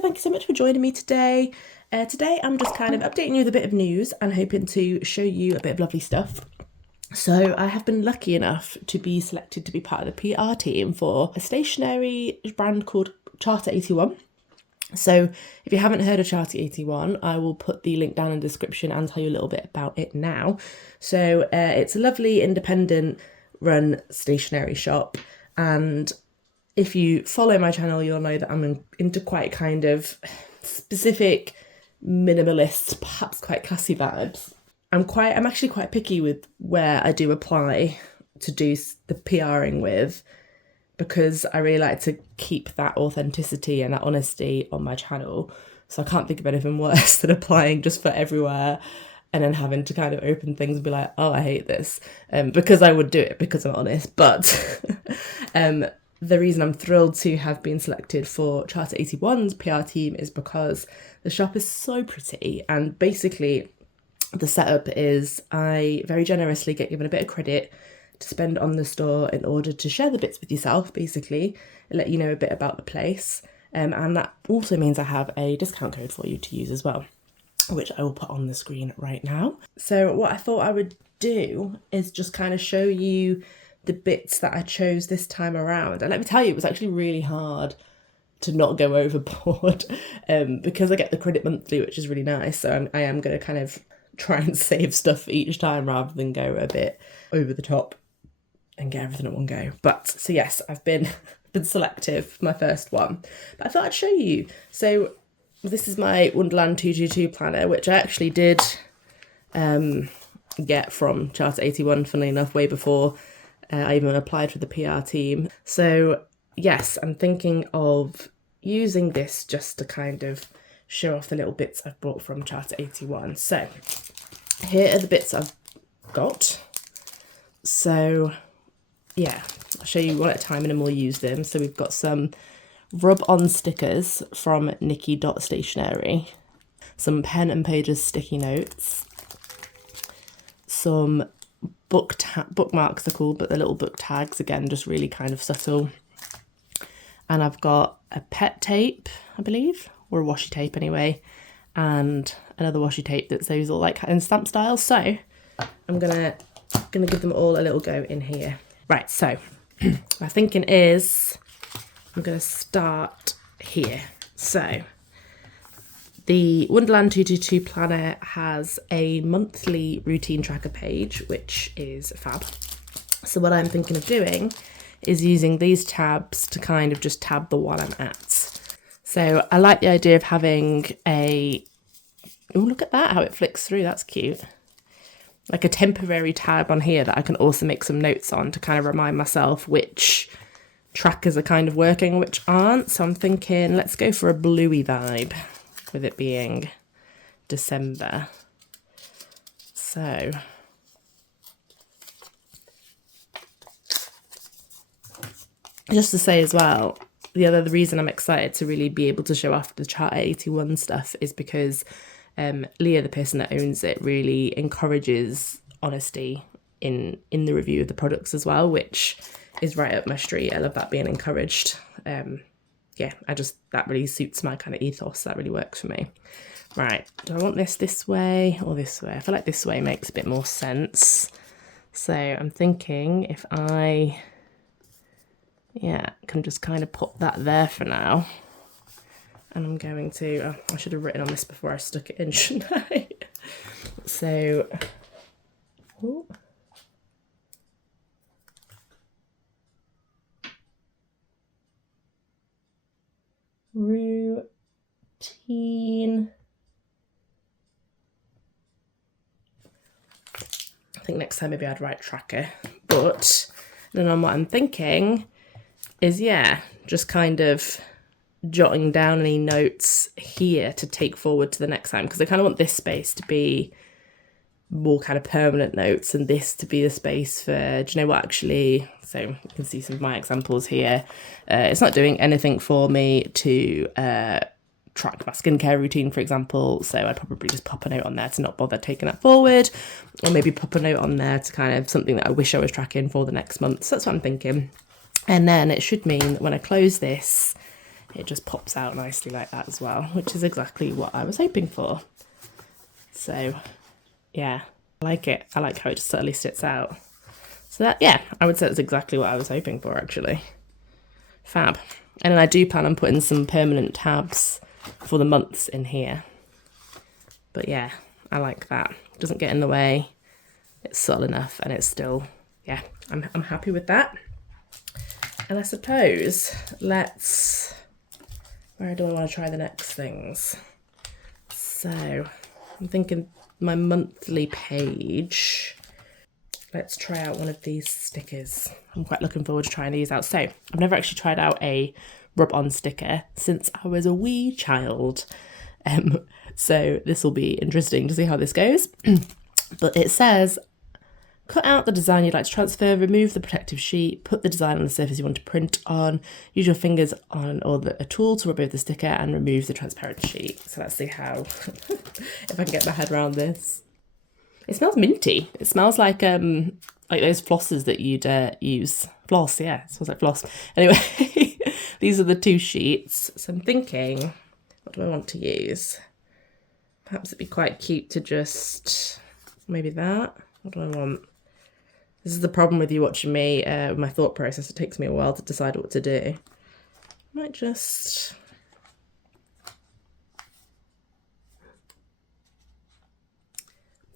Hello, thank you so much for joining me today. Today I'm just kind of updating you with a bit of news and hoping to show you a bit of lovely stuff. So I have been lucky enough to be selected to be part of the PR team for a stationery brand called Charta 81. So if you haven't heard of Charta 81, I will put the link down in the description and tell you a little bit about it now. So it's a lovely independent run stationery shop, and if you follow my channel, you'll know that I'm into quite kind of specific, minimalist, perhaps quite classy vibes. I'm actually quite picky with where I do apply to do the PRing with, because I really like to keep that authenticity and that honesty on my channel. So I can't think of anything worse than applying just for everywhere and then having to kind of open things and be like, oh, I hate this, because I would do it because I'm honest. But the reason I'm thrilled to have been selected for Charta 81's PR team is because the shop is so pretty, and basically the setup is I very generously get given a bit of credit to spend on the store in order to share the bits with yourself, basically, and let you know a bit about the place. And that also means I have a discount code for you to use as well, which I will put on the screen right now. So what I thought I would do is just kind of show you the bits that I chose this time around. And let me tell you, it was actually really hard to not go overboard because I get the credit monthly, which is really nice. So I am going to kind of try and save stuff each time rather than go a bit over the top and get everything at one go. But so yes, I've been selective for my first one, but I thought I'd show you. So this is my Wonderland 222 planner, which I actually did get from Charta 81, funnily enough, way before I even applied for the PR team. So yes, I'm thinking of using this just to kind of show off the little bits I've brought from Charta 81. So here are the bits I've got. So yeah, I'll show you one at a time and then we'll use them. So we've got some rub-on stickers from Stationery, some pen and pages sticky notes, some bookmarks are called, but they're little book tags, again, just really kind of subtle. And I've got a pet tape, I believe, or a washi tape anyway, and another washi tape that's those all like in stamp style. So I'm gonna give them all a little go in here. Right, so my thinking is I'm gonna start here. So the Wonderland 222 planner has a monthly routine tracker page, which is fab. So what I'm thinking of doing is using these tabs to kind of just tab the one I'm at. So I like the idea of having oh, look at that, how it flicks through, that's cute. Like a temporary tab on here that I can also make some notes on to kind of remind myself which trackers are kind of working and which aren't. So I'm thinking, let's go for a bluey vibe, with it being December. So just to say as well, the reason I'm excited to really be able to show off the Charta 81 stuff is because Leah, the person that owns it, really encourages honesty in the review of the products as well, which is right up my street. I love that being encouraged. Yeah, that really suits my kind of ethos. That really works for me. Right, do I want this way or this way? I feel like this way makes a bit more sense. So I'm thinking if I, can just kind of put that there for now. And I'm going to, I should have written on this before I stuck it in, shouldn't I? So, ooh. Routine. I think next time maybe I'd write tracker, but then on what I'm thinking is, just kind of jotting down any notes here to take forward to the next time, because I kind of want this space to be more kind of permanent notes and this to be the space for, do you know what, actually, so you can see some of my examples here. It's not doing anything for me to track my skincare routine, for example, so I'd probably just pop a note on there to not bother taking that forward, or maybe pop a note on there to kind of something that I wish I was tracking for the next month. So that's what I'm thinking. And then it should mean that when I close this, it just pops out nicely like that as well, which is exactly what I was hoping for. So yeah, I like it. I like how it just subtly sits out. So that, yeah, I would say that's exactly what I was hoping for, actually. Fab. And then I do plan on putting some permanent tabs for the months in here. But yeah, I like that. It doesn't get in the way. It's subtle enough, and it's still, yeah, I'm happy with that. And I suppose where do I want to try the next things? So I'm thinking my monthly page. Let's try out one of these stickers. I'm quite looking forward to trying these out. So I've never actually tried out a rub-on sticker since I was a wee child. So this will be interesting to see how this goes. But it says, cut out the design you'd like to transfer, remove the protective sheet, put the design on the surface you want to print on, use your fingers on a tool to rub over the sticker and remove the transparent sheet. So let's see how, if I can get my head around this. It smells minty. It smells like those flosses that you'd use. Floss, yeah, it smells like floss. Anyway, these are the two sheets. So I'm thinking, what do I want to use? Perhaps it'd be quite cute to just, maybe that. What do I want? This is the problem with you watching me, with my thought process. It takes me a while to decide what to do. I might just...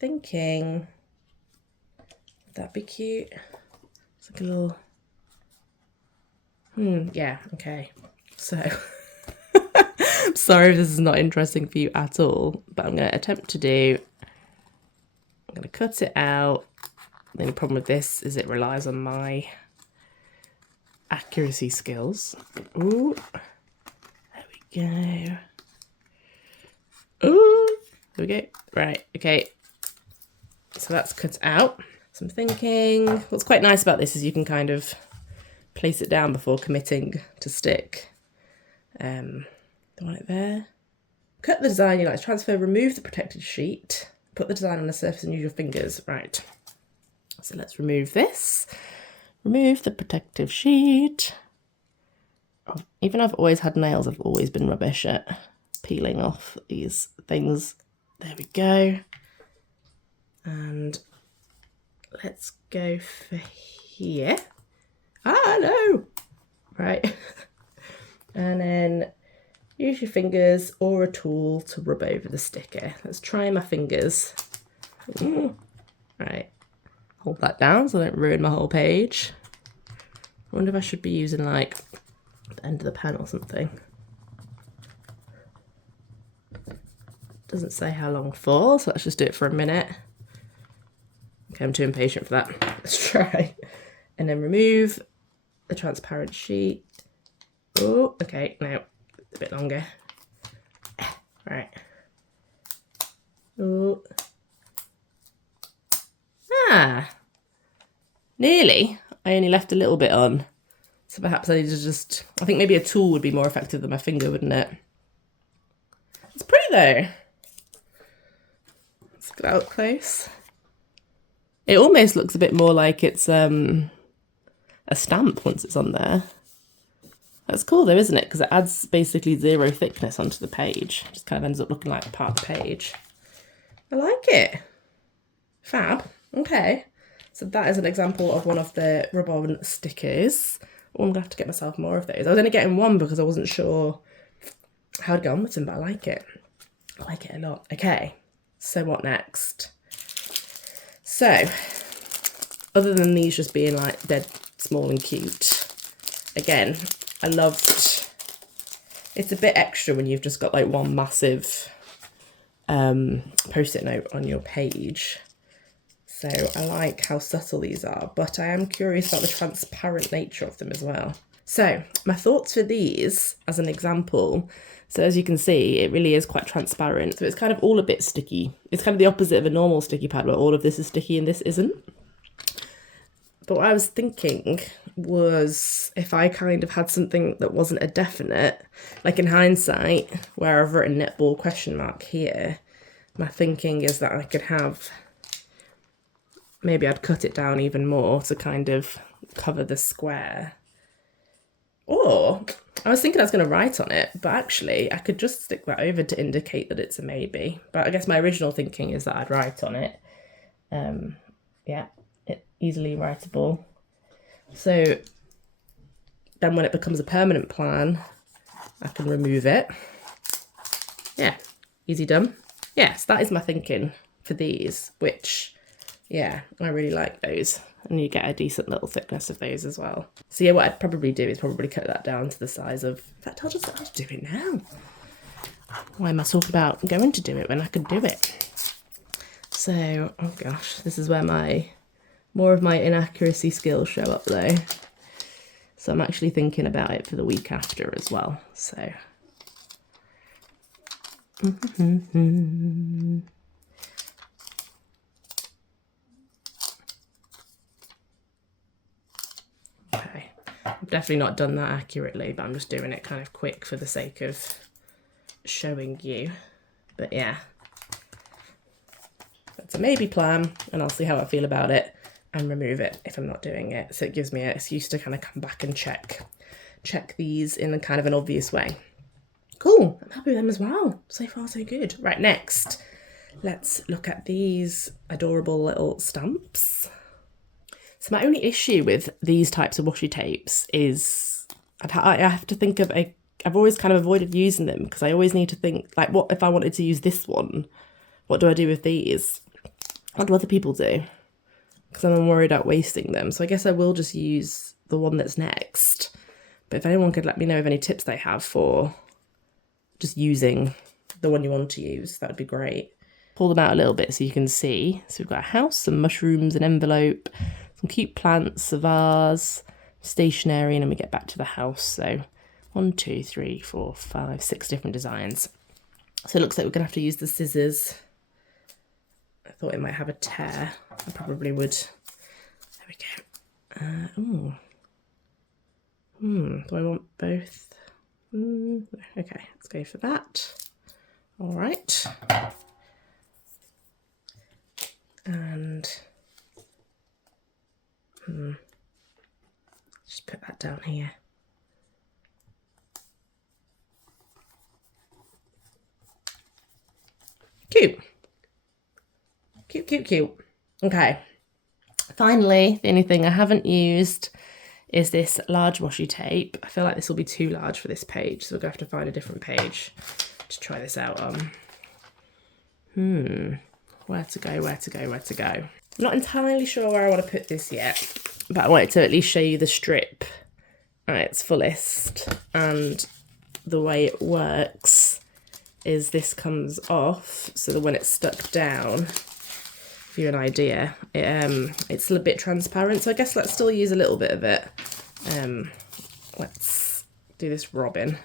thinking, would that be cute? It's like a little, yeah, okay. So, I'm sorry if this is not interesting for you at all, but I'm going to attempt to do, I'm going to cut it out. The only problem with this is it relies on my accuracy skills. Ooh, there we go. Ooh, there we go. Right, okay. So that's cut out. So I'm thinking, what's quite nice about this is you can kind of place it down before committing to stick. Don't want it there. Cut the design you like to transfer, remove the protected sheet, put the design on the surface and use your fingers. Right. So let's remove this. Remove the protective sheet. Oh, even I've always had nails, I've always been rubbish at peeling off these things. There we go. And let's go for here. Ah, no. Right. And then use your fingers or a tool to rub over the sticker. Let's try my fingers. Ooh. Right. Hold that down so I don't ruin my whole page. I wonder if I should be using like the end of the pen or something. Doesn't say how long for, so let's just do it for a minute. Okay, I'm too impatient for that. Let's try. And then remove the transparent sheet. Oh, okay, now a bit longer. Right. Oh. Ah. Nearly. I only left a little bit on. So perhaps I need to just... I think maybe a tool would be more effective than my finger, wouldn't it? It's pretty though. Let's get out close. It almost looks a bit more like it's a stamp once it's on there. That's cool though, isn't it? Because it adds basically zero thickness onto the page. It just kind of ends up looking like part of the page. I like it. Fab. Okay. So that is an example of one of the rub-on stickers. Oh, I'm going to have to get myself more of those. I was only getting one because I wasn't sure how to get on with them, but I like it. I like it a lot. Okay. So what next? So, other than these just being like dead small and cute, again, I loved, it's a bit extra when you've just got like one massive post-it note on your page. So I like how subtle these are, but I am curious about the transparent nature of them as well. So my thoughts for these as an example. So as you can see, it really is quite transparent. So it's kind of all a bit sticky. It's kind of the opposite of a normal sticky pad where all of this is sticky and this isn't. But what I was thinking was if I kind of had something that wasn't a definite, like in hindsight, where I've written netball question mark here, my thinking is that I could have, maybe I'd cut it down even more to kind of cover the square. Or I was thinking I was going to write on it, but actually I could just stick that over to indicate that it's a maybe. But I guess my original thinking is that I'd write on it. Yeah, it's easily writable. So then when it becomes a permanent plan, I can remove it. Yeah, easy done. Yes, that is my thinking for these, which, yeah, I really like those. And you get a decent little thickness of those as well. So yeah, what I'd probably do is probably cut that down to the size of, in fact, I'll do it now. Why am I talking about going to do it when I could do it? So, oh gosh, this is where more of my inaccuracy skills show up though. So I'm actually thinking about it for the week after as well, so. Okay, I've definitely not done that accurately, but I'm just doing it kind of quick for the sake of showing you. But yeah, that's a maybe plan, and I'll see how I feel about it and remove it if I'm not doing it. So it gives me an excuse to kind of come back and check these in a kind of an obvious way. Cool, I'm happy with them as well. So far, so good. Right, next, let's look at these adorable little stamps. So my only issue with these types of washi tapes is I have to think of I've always kind of avoided using them because I always need to think, like, what if I wanted to use this one? What do I do with these? What do other people do? Because I'm worried about wasting them. So I guess I will just use the one that's next. But if anyone could let me know of any tips they have for just using the one you want to use, that would be great. Pull them out a little bit so you can see. So we've got a house, some mushrooms, an envelope, some cute plants, a vase, stationery, and then we get back to the house. So 1, 2, 3, 4, 5, 6 different designs. So it looks like we're gonna have to use the scissors. I thought it might have a tear. I probably would. There we go. Do I want both? Okay, let's go for that. All right. And just put that down here. Cute. Cute, cute, cute. Okay. Finally, the only thing I haven't used is this large washi tape. I feel like this will be too large for this page, so we're gonna have to find a different page to try this out on. Where to go, where to go, where to go. I'm not entirely sure where I want to put this yet, but I wanted to at least show you the strip at its fullest. And the way it works is this comes off, so that when it's stuck down, give you an idea, it's a bit transparent. So I guess let's still use a little bit of it. Let's do this robin.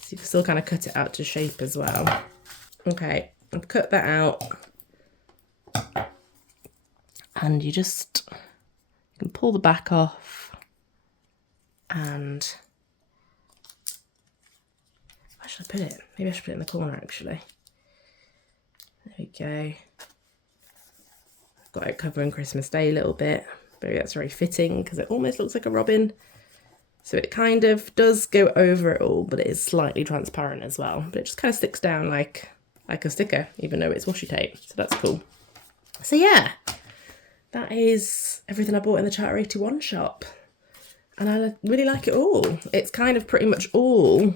So you can still kind of cut it out to shape as well. Okay, I've cut that out. And you can pull the back off, and where should I put it? Maybe I should put it in the corner actually. There we go. I've got it covering Christmas Day a little bit. Maybe that's very fitting because it almost looks like a robin. So it kind of does go over it all, but it is slightly transparent as well. But it just kind of sticks down like a sticker, even though it's washi tape. So that's cool. So yeah, that is everything I bought in the Charta 81 shop. And I really like it all. It's kind of pretty much all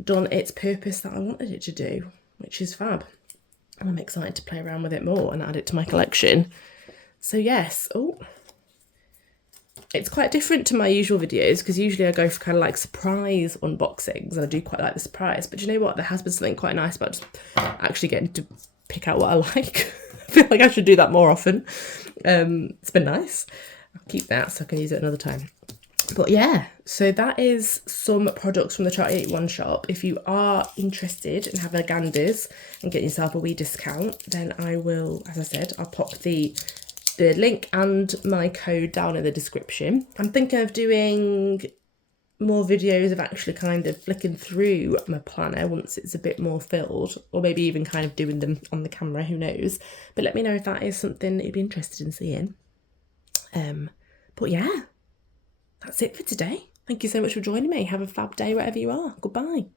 done its purpose that I wanted it to do, which is fab. And I'm excited to play around with it more and add it to my collection. So yes, it's quite different to my usual videos because usually I go for kind of like surprise unboxings and I do quite like the surprise. But you know what? There has been something quite nice about just actually getting to pick out what I like. I feel like I should do that more often. It's been nice. I'll keep that so I can use it another time. But yeah, so that is some products from the Charta 81 shop. If you are interested in having a ganders and getting yourself a wee discount, then I will, as I said, I'll pop the link and my code down in the description. I'm thinking of doing more videos of actually kind of flicking through my planner once it's a bit more filled, or maybe even kind of doing them on the camera, who knows. But let me know if that is something that you'd be interested in seeing. But yeah, that's it for today. Thank you so much for joining me. Have a fab day wherever you are. Goodbye.